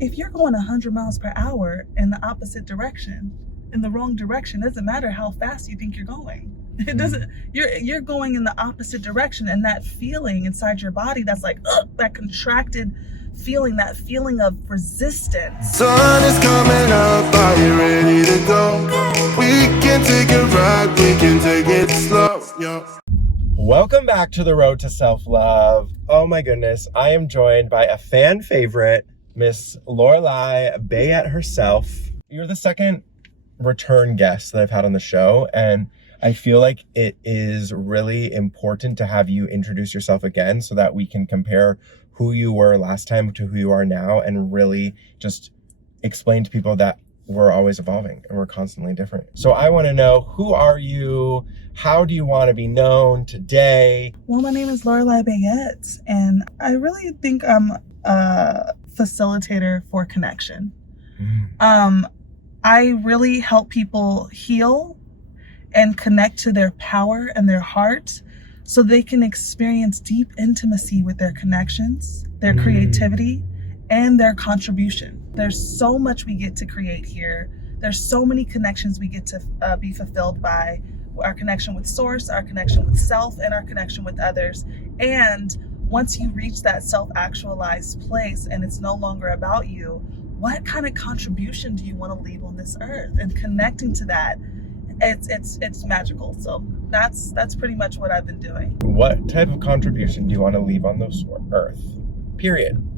if you're going 100 miles per hour in the opposite direction, in the wrong direction, it doesn't matter how fast you think you're going. It doesn't, you're going in the opposite direction, and that feeling inside your body, that's like, that contracted feeling, that feeling of resistance. Sun is coming up, are you ready to go? We can take it right, we can take it slow, yo. Welcome back to the Road to Self-Love. Oh my goodness, I am joined by a fan favorite, Miss Loralei Bayette herself. You're the second return guest that I've had on the show, and I feel like it is really important to have you introduce yourself again so that we can compare who you were last time to who you are now, and really just explain to people that we're always evolving and we're constantly different. So I want to know, who are you? How do you want to be known today? Well, my name is Loralei Bayette, and I really think I'm a facilitator for connection. I really help people heal and connect to their power and their heart so they can experience deep intimacy with their connections, their creativity, and their contribution. There's so much we get to create here. There's so many connections we get to be fulfilled by: our connection with source, our connection with self, and our connection with others. And once you reach that self-actualized place and it's no longer about you, what kind of contribution do you want to leave on this earth? And connecting to that, it's magical. So that's pretty much what I've been doing. What type of contribution do you want to leave on this earth? Period.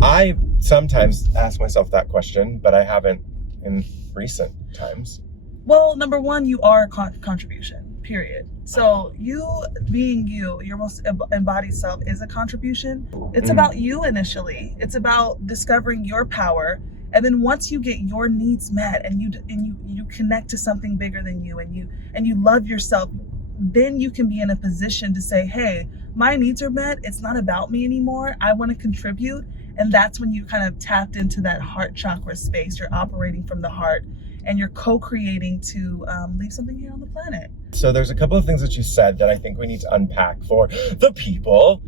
I sometimes ask myself that question, but I haven't in recent times. Well, number one, you are a contribution, period. So you being you, your most embodied self, is a contribution. It's about you initially. It's about discovering your power. And then once you get your needs met and you connect to something bigger than you, and you love yourself, then you can be in a position to say, hey, my needs are met. It's not about me anymore. I want to contribute. And that's when you kind of tapped into that heart chakra space. You're operating from the heart, and you're co-creating to leave something here on the planet. So there's a couple of things that you said that I think we need to unpack for the people.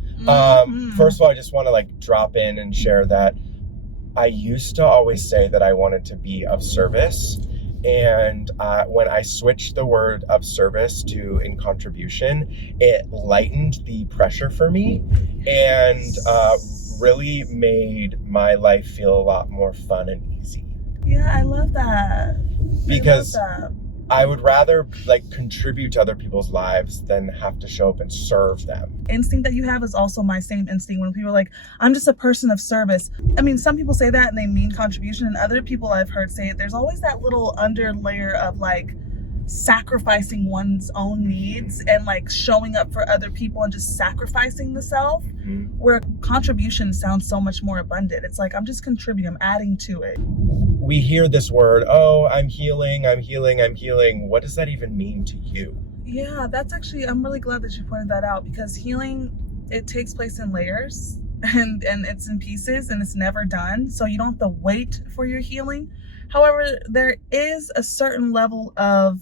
First of all, I just want to drop in and share that I used to always say that I wanted to be of service. And when I switched the word of service to in contribution, it lightened the pressure for me and really made my life feel a lot more fun and easy. Yeah, I love that. Because I would rather contribute to other people's lives than have to show up and serve them. Instinct that you have is also my same instinct. When people are like, I'm just a person of service. I mean, some people say that and they mean contribution, and other people I've heard say it. There's always that little under layer of sacrificing one's own needs and showing up for other people and just sacrificing the self, where contribution sounds so much more abundant. It's like, I'm just contributing, I'm adding to it. We hear this word, oh, I'm healing. What does that even mean to you? Yeah, that's actually, I'm really glad that you pointed that out, because healing, it takes place in layers and it's in pieces and it's never done. So you don't have to wait for your healing. However, there is a certain level of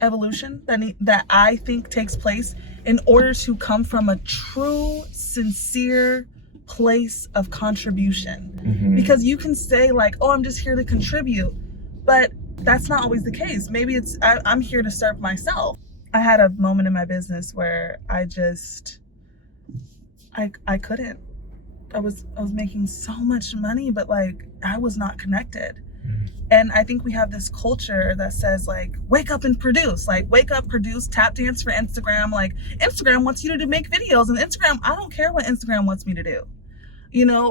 evolution that I think takes place in order to come from a true, sincere place of contribution. Because you can say oh, I'm just here to contribute, but that's not always the case. Maybe it's I'm here to serve myself. I had a moment in my business where I couldn't. I was making so much money, but I was not connected. And I think we have this culture that says wake up and produce, wake up, produce, tap dance for Instagram. Instagram wants you to make videos, and Instagram, I don't care what Instagram wants me to do.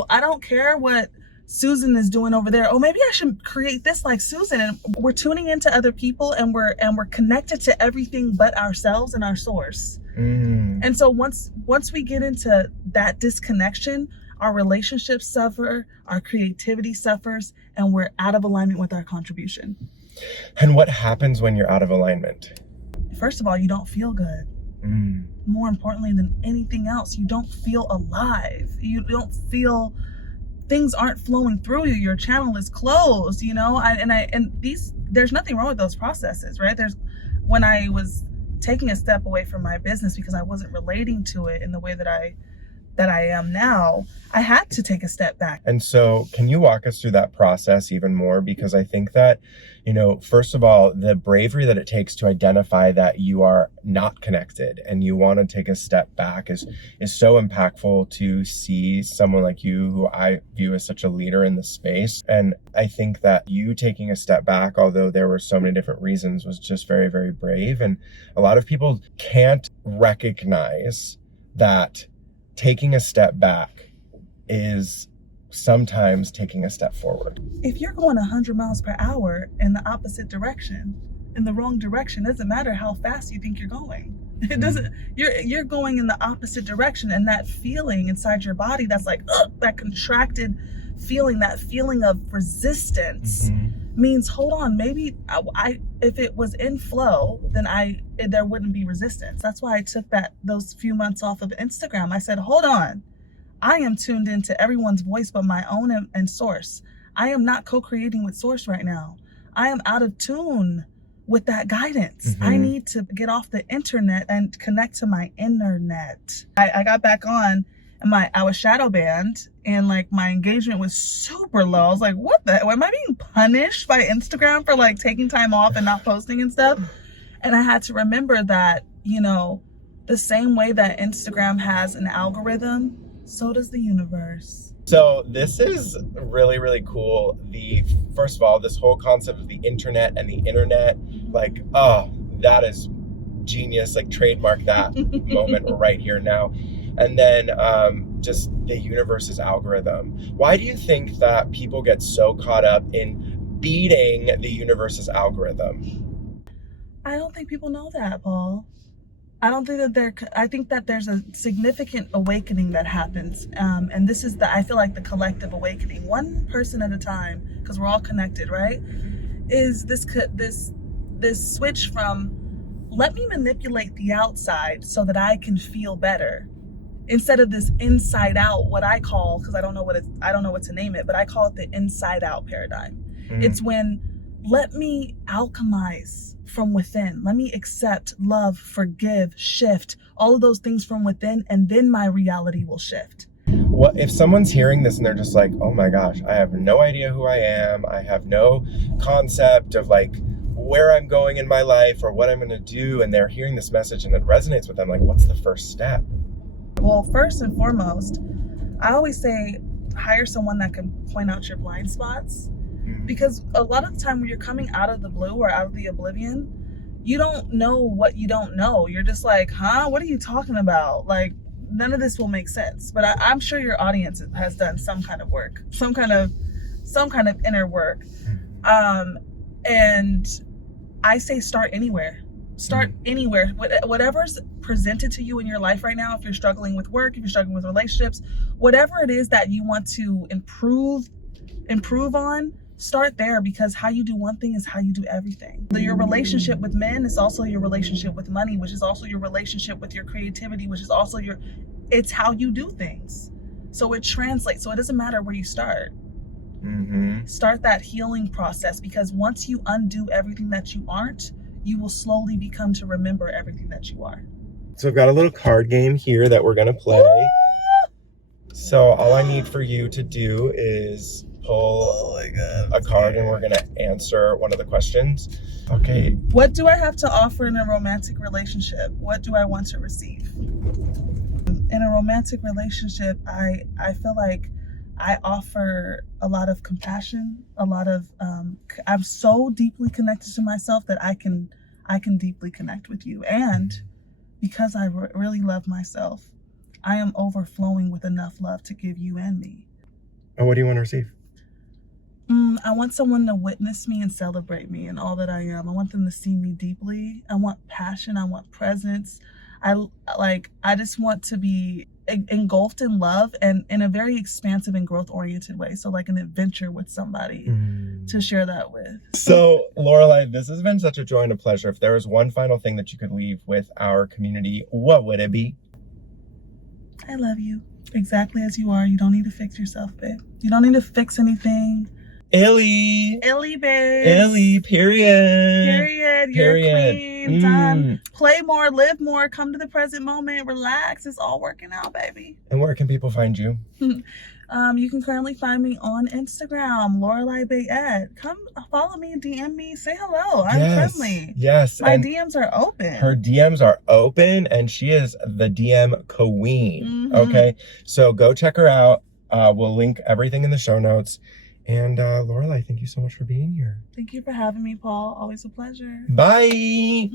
I don't care what Susan is doing over there. Oh, maybe I should create this like Susan. And we're tuning into other people, and we're connected to everything but ourselves and our source. And so once we get into that disconnection, our relationships suffer, our creativity suffers, and we're out of alignment with our contribution. And what happens when you're out of alignment? First of all, you don't feel good. More importantly than anything else, you don't feel alive. You don't feel, things aren't flowing through you. Your channel is closed, there's nothing wrong with those processes, right? When I was taking a step away from my business because I wasn't relating to it in the way that I that I am now, I had to take a step back. And so can you walk us through that process even more? Because I think that, you know, first of all, the bravery that it takes to identify that you are not connected and you want to take a step back is so impactful to see someone like you, who I view as such a leader in the space. And I think that you taking a step back, although there were so many different reasons, was just very, very brave. And a lot of people can't recognize that taking a step back is sometimes taking a step forward. If you're going 100 miles per hour in the opposite direction, in the wrong direction, it doesn't matter how fast you think you're going. It doesn't, you're going in the opposite direction, and that feeling inside your body, that's like, that contracted feeling, that feeling of resistance means, hold on, maybe if it was in flow, then there wouldn't be resistance. That's why I took those few months off of Instagram. I said, hold on, I am tuned into everyone's voice but my own and source. I am not co-creating with source right now. I am out of tune with that guidance. I need to get off the internet and connect to my internet. I got back on, and I was shadow banned, and like my engagement was super low. I was like, what the, am I being punished by Instagram for like taking time off and not posting and stuff? And I had to remember that, you know, the same way that Instagram has an algorithm, so does the universe. So this is really, really cool. First of all, this whole concept of the internet and the internet, like, oh, that is genius. Like, trademark that moment right here now. And then just the universe's algorithm. Why do you think that people get so caught up in beating the universe's algorithm? I don't think people know that, Paul. I think that there's a significant awakening that happens. And this is I feel like the collective awakening, one person at a time, because we're all connected, right? Is this switch from, let me manipulate the outside so that I can feel better, instead of this inside out, what I call, because I don't know what to name it, but I call it the inside out paradigm. It's when, let me alchemize from within. Let me accept, love, forgive, shift, all of those things from within, and then my reality will shift. What if someone's hearing this and they're just like, oh my gosh, I have no idea who I am. I have no concept of like where I'm going in my life or what I'm going to do. And they're hearing this message and it resonates with them. Like, what's the first step? Well, first and foremost, I always say, hire someone that can point out your blind spots. Because a lot of the time when you're coming out of the blue or out of the oblivion, you don't know what you don't know. You're just like, huh? What are you talking about? Like, none of this will make sense. But I'm sure your audience has done some kind of work, some kind of inner work. And I say start anywhere. Start anywhere. Whatever's presented to you in your life right now, if you're struggling with work, if you're struggling with relationships, whatever it is that you want to improve on, start there, because how you do one thing is how you do everything. So your relationship with men is also your relationship with money, which is also your relationship with your creativity, which is also it's how you do things. So it translates. So it doesn't matter where you start. Start that healing process, because once you undo everything that you aren't, you will slowly become to remember everything that you are. So I've got a little card game here that we're going to play. So all I need for you to do is pull a card and we're going to answer one of the questions. Okay. What do I have to offer in a romantic relationship? What do I want to receive? In a romantic relationship, I feel like I offer a lot of compassion, a lot of, I'm so deeply connected to myself that I can deeply connect with you. And because I really love myself, I am overflowing with enough love to give you and me. And what do you want to receive? I want someone to witness me and celebrate me and all that I am. I want them to see me deeply. I want passion. I want presence. I just want to be engulfed in love, and in a very expansive and growth oriented way. So like an adventure with somebody to share that with. So Loralei, this has been such a joy and a pleasure. If there was one final thing that you could leave with our community, what would it be? I love you exactly as you are. You don't need to fix yourself, babe. You don't need to fix anything. Illy, babe. Illy, period. You're a queen. game, done. Play more, live more, come to the present moment, relax. It's all working out, baby. And where can people find you? You can currently find me on Instagram, Loralei Bayette. Come follow me, DM me, say hello. I'm friendly. Yes. My DMs are open. Her DMs are open, and she is the DM queen. Okay, so go check her out. We'll link everything in the show notes. And Loralei, thank you so much for being here. Thank you for having me, Paul. Always a pleasure. Bye.